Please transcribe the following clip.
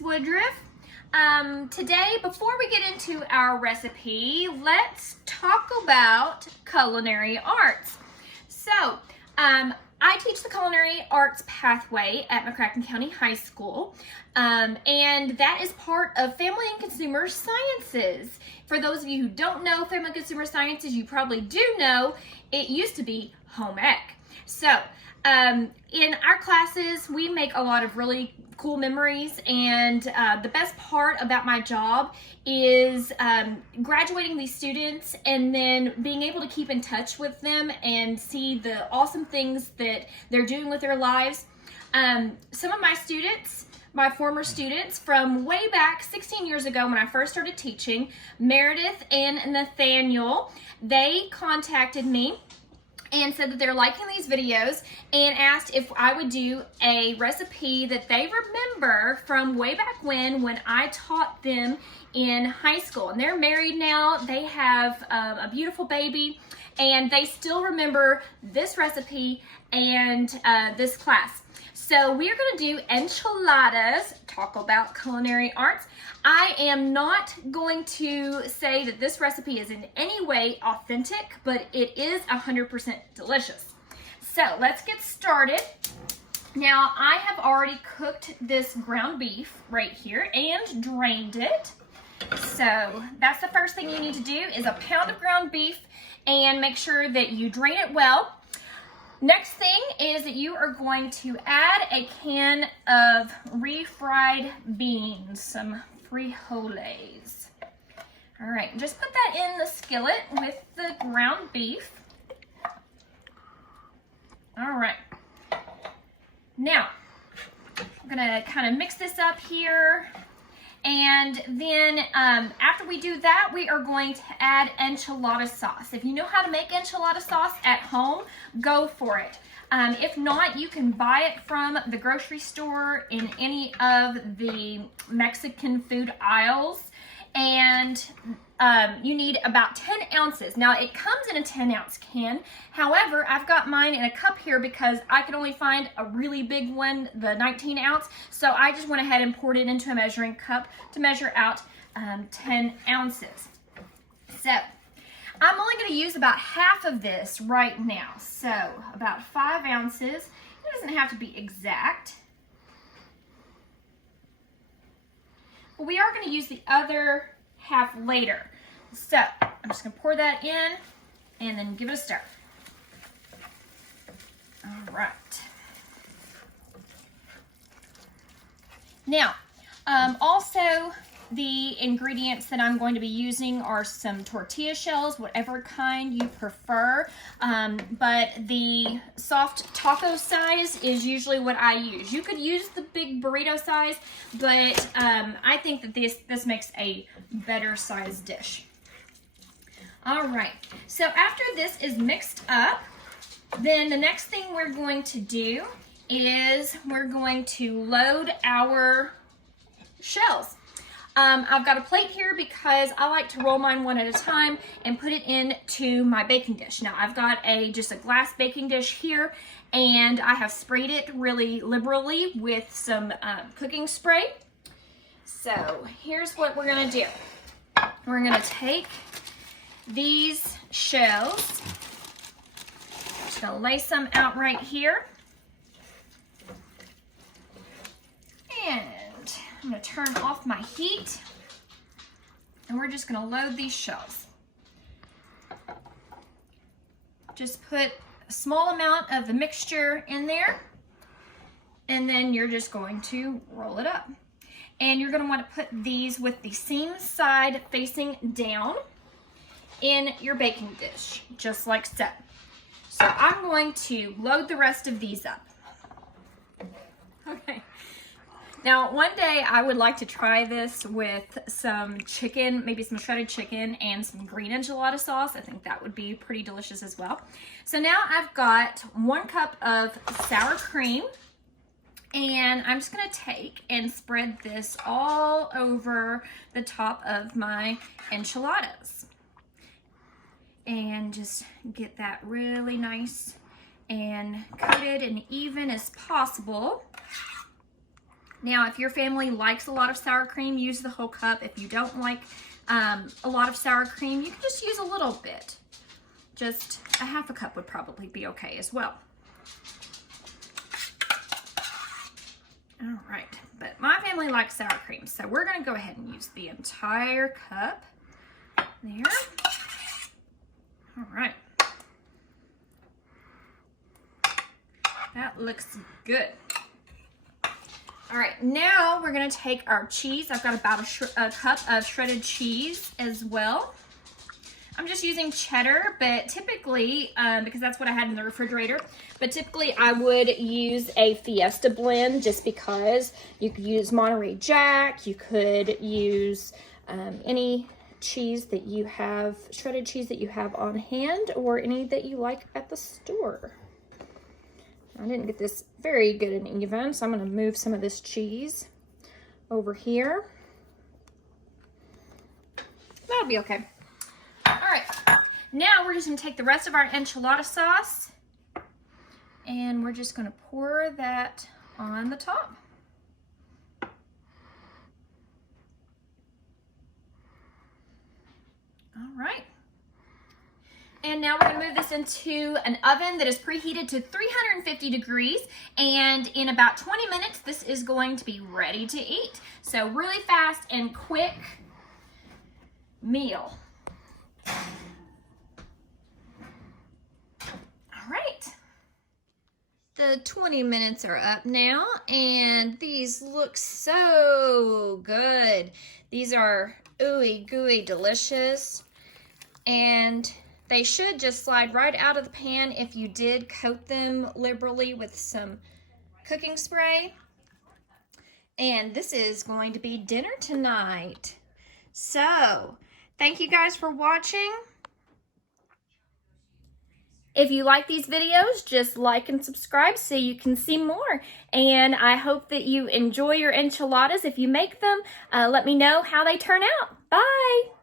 Miss Woodruff. Today, before we get into our recipe, let's talk about culinary arts. So, I teach the culinary arts pathway at McCracken County High School, and that is part of Family and Consumer Sciences. For those of you who don't know Family and Consumer Sciences, you probably do know it used to be home ec. So, in our classes, we make a lot of really cool memories, and the best part about my job is graduating these students and then being able to keep in touch with them and see the awesome things that they're doing with their lives. Some of my students, my former students from way back 16 years ago when I first started teaching, Meredith and Nathaniel, they contacted me and said that they're liking these videos and asked if I would do a recipe that they remember from way back when I taught them in high school. And they're married now, they have a beautiful baby, and they still remember this recipe and this class. So we are going to do enchiladas, talk about culinary arts. I am not going to say that this recipe is in any way authentic, but it is 100% delicious. So let's get started. Now I have already cooked this ground beef right here and drained it. So that's the first thing you need to do is a pound of ground beef and make sure that you drain it well. Next thing is that you are going to add a can of refried beans, some frijoles. All right, just put that in the skillet with the ground beef. All right. Now, I'm gonna kind of mix this up here. And then after we do that, we are going to add enchilada sauce. If you know how to make enchilada sauce at home, go for it. If not, you can buy it from the grocery store in any of the Mexican food aisles. And you need about 10 ounces. Now, it comes in a 10-ounce can. However, I've got mine in a cup here because I could only find a really big one, the 19-ounce. So I just went ahead and poured it into a measuring cup to measure out 10 ounces. So I'm only going to use about half of this right now. So about 5 ounces. It doesn't have to be exact. But we are going to use the other half later. So I'm just going to pour that in and then give it a stir. All right. Now, also the ingredients that I'm going to be using are some tortilla shells, whatever kind you prefer. But the soft taco size is usually what I use. You could use the big burrito size, but I think that this makes a better sized dish. All right, so after this is mixed up, then the next thing we're going to do is we're going to load our shells. I've got a plate here because I like to roll mine one at a time and put it into my baking dish. Now I've got just a glass baking dish here, and I have sprayed it really liberally with some cooking spray. So here's what we're gonna do. We're gonna take these shells, just gonna lay some out right here, and I'm going to turn off my heat, and we're just going to load these shells. Just put a small amount of the mixture in there, and then you're just going to roll it up. And you're going to want to put these with the seam side facing down in your baking dish, just like so. So I'm going to load the rest of these up. Okay. Now, one day I would like to try this with some chicken, maybe some shredded chicken and some green enchilada sauce. I think that would be pretty delicious as well. So now I've got 1 cup of sour cream, and I'm just gonna take and spread this all over the top of my enchiladas. And just get that really nice and coated and even as possible. Now, if your family likes a lot of sour cream, use the whole cup. If you don't like a lot of sour cream, you can just use a little bit. Just a half a cup would probably be okay as well. All right, but my family likes sour cream, so we're gonna go ahead and use the entire cup there. All right. That looks good. All right, now we're gonna take our cheese. I've got about a cup of shredded cheese as well. I'm just using cheddar, but typically, because that's what I had in the refrigerator, but typically I would use a Fiesta blend just because you could use Monterey Jack, you could use any cheese that you have, shredded cheese that you have on hand, or any that you like at the store. I didn't get this very good and even, so I'm gonna move some of this cheese over here. That'll be okay. All right, now we're just gonna take the rest of our enchilada sauce and we're just gonna pour that on the top. All right. And now we're gonna move this into an oven that is preheated to 350 degrees. And in about 20 minutes, this is going to be ready to eat. So really fast and quick meal. All right. The 20 minutes are up now, and these look so good. These are ooey gooey delicious, and they should just slide right out of the pan if you did coat them liberally with some cooking spray. And this is going to be dinner tonight. So, thank you guys for watching. If you like these videos, just like and subscribe so you can see more. And I hope that you enjoy your enchiladas. If you make them, let me know how they turn out. Bye!